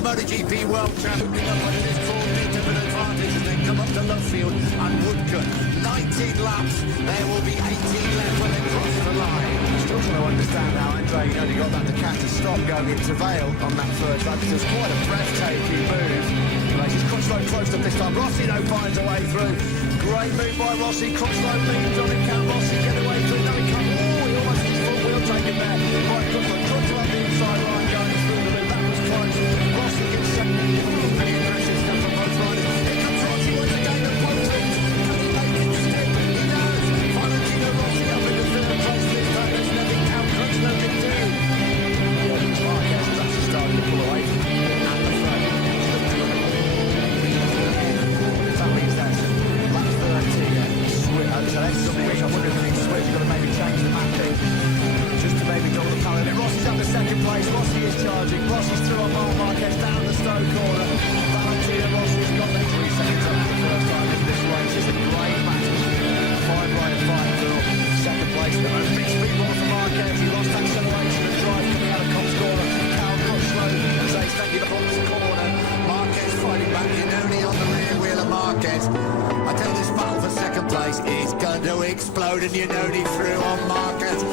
the MotoGP World Champion up on this 4-metre advantage as they come up to Lovefield and Woodcote. 19 laps, there will be 18 left when they cross the line. Still trying to understand how Andre only got that Ducati stop going into Vale on that first lap. It was quite a breathtaking move. He's Crutchlow close up this time. Rossi now finds a way through. Great move by Rossi. Crutchlow leans on it. Can Rossi get away through? No, he can't. Oh, he almost his foot wheel taken there. Right, Crutchlow on the inside line going through the loop. That was close. Rossi gets second. Pretty aggressive stuff from both riders. Here comes Rossi once again. The points. Can he make it stick? He does. Valentino Rossi up in the third place this time. There's nothing Cal Crutchlow can do. Yeah, Marquez is actually starting to pull away at the front. That means that's lap 30. Switch. So that's something which I wonder if they switch. You've got to maybe change the mapping just to maybe double the pallet. Rossi's up to second place. Rossi is charging. Rossi's through on Marquez down the Stowe corner. Valentino Rossi's got the 3 seconds up for the first time in this race. It's a great match. 5-rider fight for second place. The most big speed ball for Marquez. He lost acceleration and drive coming out of Cops corner. Cal Crutchlow says thank you to Cops corner. Marquez fighting back. Iannone on the rear wheel of Marquez. I tell you, this battle for second place is going to explode, and Iannone through on Marquez.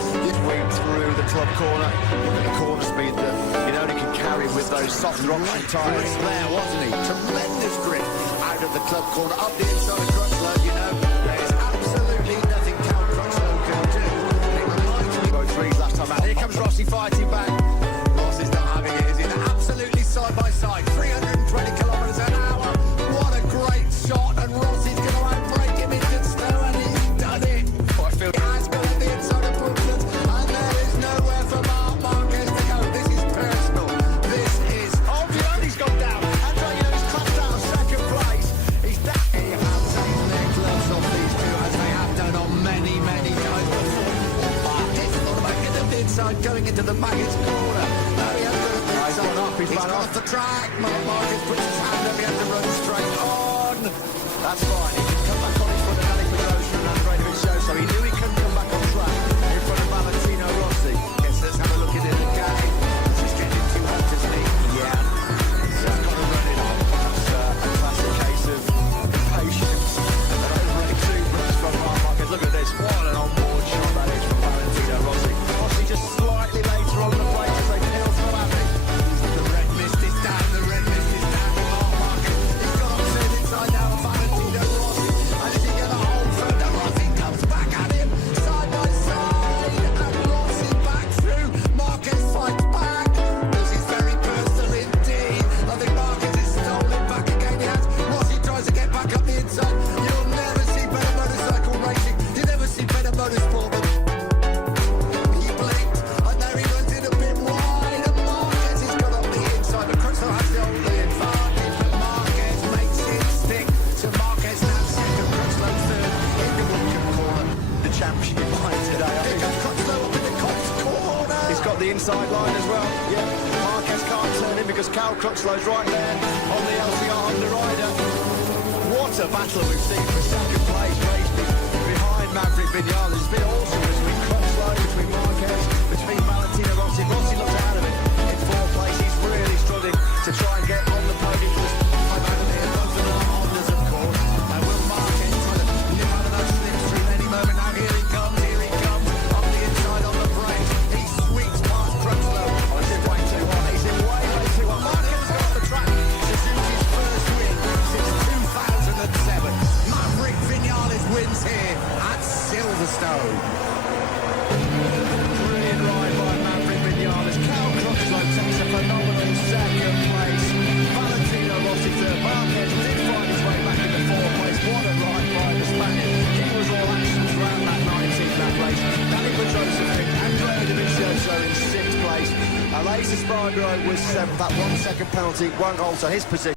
Wing through the club corner. Look at the corner speed that Iannone can carry with those soft rock tyres. There, wasn't he? Tremendous grip out of the club corner, up the inside of Crutchlow. You know, there's absolutely nothing Cal Crutchlow can do. It reminds me Both threes last time out. Here comes Rossi fighting back. Rossi's not having it, is he? They're absolutely side by side, 320 kilometres an hour. What a great shot, and Rossi's going to outbreak him into Stowe, and he's done it. I feel He has got at the inside of Brooklyn, and there is nowhere for Marquez to go. This is personal. This is... Oh, Iannone's gone down. Andre Iannone's clapped out of second place. He's down. They have taken their gloves off these two, as they have done on many, many times before. Marquez thought about getting the inside, going into the Maggotts corner. No, he has to the He's gone up, he's gone off the track. Marquez puts his hand up, he has to run straight on. That's fine. He can come back on his foot and Alex Pedrosa and Andre Dovizioso. So he knew he couldn't come back on track in front of Valentino Rossi. Yes, let's have a look at it again. He's getting too hot, isn't he? Yeah. He's got to run it on. That's a classic case of patience and an over exuberance from Marquez. Look at this. What an on-board shot that is from Valentino Rossi. Rossi just slightly later on the plate as they peel from Abbey. The red mist is down, the red mist is down with Marquez. He's got on to the inside now of Valentino Rossi. And is he going to hold firm? No, Rossi comes back at him, side by side. And Rossi back through. Marquez fights back. This is very personal indeed. I think Marquez has stolen back again. He has. Rossi tries to get back up the inside. You'll never see better motorcycle racing. You never see better motorsport. He blinked, and there he runs in a bit wide. And Marquez has got on the inside. But Crutchlow has the only advantage. But Marquez makes it stick. So Marquez now second, Crutchlow third. In the Woodcote corner. The championship line today. I Here think comes Crutchlow up in the Cops corner. he's got the inside line as well. Yeah, Marquez can't turn in because Cal Crutchlow's right there on the LCR underrider. What a battle we've seen for second place race behind Maverick Vinales. It's been awesome between Crutchlow, between Marquez, between Valentino Rossi. Rossi looks out of it in fourth place. He's really struggling to try and get on the podium for this time out of here. Both of them are Hondas, of course. And will Marquez try to nip out of those slips through any moment now? Here he comes, on the inside on the brakes. He sweeps past Crutchlow. Oh, he's in way too hot. He's in way too hot. Marquez got off the track. Suzuki's first win since 2007. Maverick Vinales wins here at Silverstone. Brilliant ride by Maverick Vinales. Cal Crutchlow takes a phenomenal second place. Valentino Rossi third. Marquez did find his way back into fourth place. What a ride by the Spaniard. He was all action throughout that 19th lap race. Danny Pedrosa fifth. Andre Dovizioso in sixth place. Aleix Espargaro was seventh. That 1 second penalty won't alter his position.